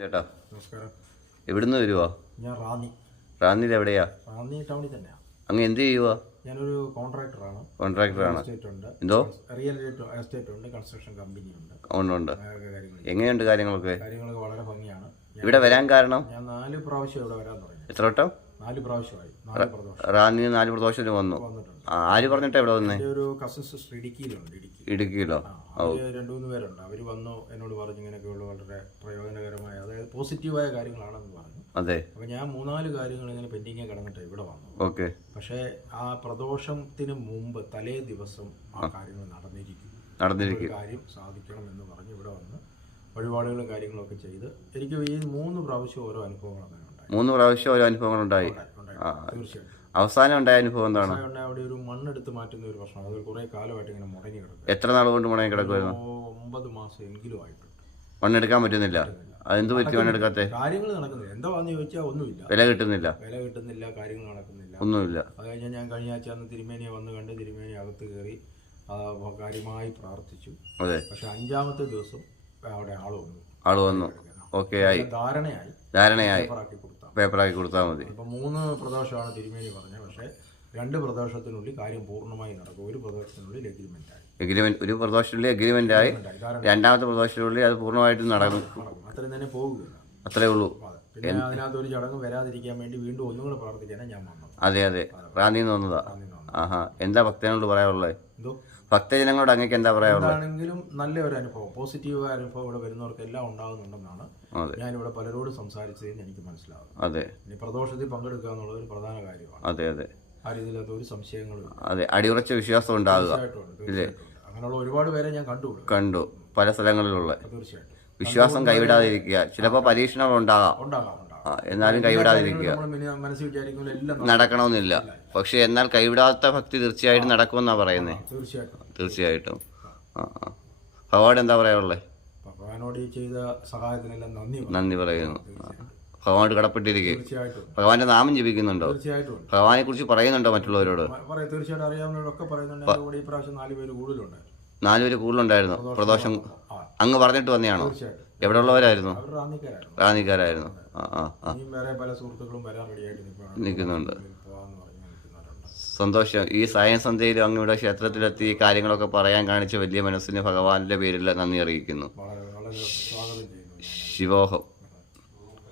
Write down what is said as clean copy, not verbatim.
ചേട്ടാ നമസ്കാരം. എവിടുന്ന് വരുവാ? ഞാൻ റാന്നിയിൽ എവിടെയാ? റാന്നി ടൗണിൽ തന്നെയാണ്. അങ്ങ് എന്ത് ചെയ്യുവാ? ഞാനൊരു കോൺട്രാക്ടറാണ്. കോൺട്രാക്ടറാണ്. എന്തോ റിയൽ എസ്റ്റേറ്റ് ഉണ്ട്, കൺസ്ട്രക്ഷൻ കമ്പനി ഉണ്ട്. ഉണ്ട്. എങ്ങനെയുണ്ട് കാര്യങ്ങളൊക്കെ? കാര്യങ്ങളൊക്കെ വളരെ ഭംഗിയാണ്. ഇവിടെ വരാൻ കാരണം? ഞാൻ 4 പ്രാവശ്യം ഇവിടെ വരാൻ തുടങ്ങി. എത്ര വട്ടം? 4 പ്രാവശ്യമായി. 4 പ്രദോഷം റാന്നി 4 പ്രദോഷത്തിന് വന്നു. ആര് പറഞ്ഞിട്ടാ ഇവിടെ വന്നേ? ഒരു കസിൻ സിസ്റ്റർ ഇടുക്കിയിലുണ്ട്. ഇടുക്കിയിലോ? 2-3 പേരുണ്ട്. അവർ വന്നു എന്നോട് പറഞ്ഞു ഇങ്ങനെയൊക്കെയുള്ള വളരെ പ്രയോജനകരമായ, അതായത് പോസിറ്റീവായ കാര്യങ്ങളാണെന്ന് പറഞ്ഞു. അതെ. അപ്പോൾ ഞാൻ 3-4 കാര്യങ്ങൾ ഇങ്ങനെ പെൻഡിങ് കിടന്നിട്ട് ഇവിടെ വന്നു. ഓക്കെ. പക്ഷേ ആ പ്രദോഷത്തിന് മുമ്പ് തലേ ദിവസം ആ കാര്യങ്ങൾ നടന്നിരിക്കും. കാര്യം സാധിക്കണം എന്ന് പറഞ്ഞ് ഇവിടെ വന്ന് വഴിപാടുകളും കാര്യങ്ങളൊക്കെ ചെയ്ത് എനിക്ക് ഈ 3 പ്രാവശ്യം ഓരോ അനുഭവങ്ങൾ അങ്ങനെ ഉണ്ടായി. 3 പ്രാവശ്യം ഓരോ അനുഭവങ്ങൾ ഉണ്ടായി. തീർച്ചയായിട്ടും. അവസാനം ഉണ്ടായ അനുഭവം എന്താണ്? അവിടെ ഒരു മണ്ണെടുത്ത് മാറ്റുന്ന ഒരു പ്രശ്നം, അത് കുറെ കാലമായിട്ട് ഇങ്ങനെ മുടങ്ങി കിടക്കും. എത്ര നാൾ കൊണ്ട് മുടങ്ങി കിടക്കുമായിരുന്നു? 9 മാസം എങ്കിലും ആയിട്ടുണ്ട്. മണ്ണെടുക്കാൻ പറ്റുന്നില്ല. അതെന്ത് പറ്റി മണ്ണെടുക്കാത്തെ? കാര്യങ്ങൾ നടക്കുന്നില്ല. എന്താന്ന് ചോദിച്ചാൽ ഒന്നുമില്ല. വില കിട്ടുന്നില്ല. കാര്യങ്ങൾ നടക്കുന്നില്ല. ഒന്നുമില്ല. അത് കഴിഞ്ഞാൽ ഞാൻ കഴിഞ്ഞ ആഴ്ച അന്ന് തിരുമേനിയെ വന്ന് കണ്ട് തിരുമേനി അകത്ത് കയറി കാര്യമായി പ്രാർത്ഥിച്ചു. അതെ. പക്ഷെ 5-ാമത്തെ ദിവസം അവിടെ ആള് വന്നു. ഓക്കെ ആയി. ധാരണയായി പേപ്പറാക്കി കൊടുത്താൽ മതി. ഇപ്പൊ 3 പ്രദോഷമാണ് തിരുമേനി പറഞ്ഞത്. പക്ഷെ 2 പ്രദോഷത്തിനുള്ളിൽ കാര്യം പൂർണ്ണമായി നടക്കും. 1 പ്രദോഷത്തിനുള്ളിൽ ഒരു പ്രദോഷത്തിനുള്ളിൽ എഗ്രിമെന്റ് ആയി. 2-ാമത്തെ പ്രദോഷത്തിനുള്ളിൽ അത് പൂർണ്ണമായിട്ടും നടക്കും. അത്രയും തന്നെ പോകുകയില്ല. അത്രേ ഉള്ളൂ. പിന്നെ അതിനകത്ത് ഒരു ചടങ്ങ് വരാതിരിക്കാൻ വേണ്ടി വീണ്ടും ഒന്നുകൂടെ പ്രാർത്ഥിക്കാനാണ് ഞാൻ വന്നത്. അതെ. റാന്നിന്ന് വന്നതാ. ആഹാ. എന്താ ഭക്തജനങ്ങളോട് പറയാനുള്ളത്? എന്തോ ഭക്തജനങ്ങളോട് അങ്ങേക്ക് എന്താ പറയാനുള്ളത്? ആണെങ്കിലും നല്ല ഒരു അനുഭവം, പോസിറ്റീവായ അനുഭവം ഇവിടെ വരുന്നവർക്ക് എല്ലാം ഉണ്ടാകുന്നുണ്ടെന്നാണ് ഞാനിവിടെ പലരോട് സംസാരിച്ചതെന്ന് എനിക്ക് മനസ്സിലാവും. അതെ. ഇനി പ്രദോഷത്തിൽ പങ്കെടുക്കുക എന്നുള്ളത് ഒരു പ്രധാന കാര്യമാണ്. അതെ. ആ രീതിയിലത് ഒരു സംശയങ്ങളും. അതെ. അടിയുറച്ച വിശ്വാസം ഉണ്ടാകുക. അങ്ങനെയുള്ള ഒരുപാട് പേരെ ഞാൻ കണ്ടു പല സ്ഥലങ്ങളിലുള്ള. തീർച്ചയായിട്ടും. വിശ്വാസം കൈവിടാതിരിക്കുക. ചിലപ്പോൾ പരീക്ഷണങ്ങൾ ഉണ്ടാകാം, എന്നാലും കൈവിടാതിരിക്കുക. നടക്കണമെന്നില്ല, പക്ഷെ എന്നാൽ കൈവിടാത്ത ഭക്തി തീർച്ചയായിട്ടും നടക്കുമെന്നാ പറയുന്നത്. തീർച്ചയായിട്ടും. ഭഗവാൻ എന്താ പറയാനുള്ളത്? ഭഗവാനോട് ചെയ്ത സഹായത്തിനെല്ലാം നന്ദി പറയുന്നു. ഭഗവാനോട് കടപ്പെട്ടിരിക്കുക. ഭഗവാന്റെ നാമം ജപിക്കുന്നുണ്ടോ? ഭഗവാനെ കുറിച്ച് പറയുന്നുണ്ടോ മറ്റുള്ളവരോട്? തീർച്ചയായിട്ടും അറിയാവുന്നവരൊക്കെ പറയുന്നുണ്ട്. ഈ പ്രാവശ്യം 4 പേര് കൂടുതലുണ്ടായിരുന്നു. 4 പേര് കൂടുതലുണ്ടായിരുന്നു. പ്രദോഷം അങ്ങ് പറഞ്ഞിട്ട് വന്നെയാണോ? എവിടെ ഉള്ളവരായിരുന്നു? റാന്നിക്കാരായിരുന്നു. നിൽക്കുന്നുണ്ട്. സന്തോഷം. ഈ സായം സന്ധ്യയിലും അങ്ങയുടെ ക്ഷേത്രത്തിലെത്തി കാര്യങ്ങളൊക്കെ പറയാൻ കാണിച്ച വലിയ മനസ്സിന് ഭഗവാന്റെ പേരിൽ നന്ദി അറിയിക്കുന്നു. ശിവോഹം.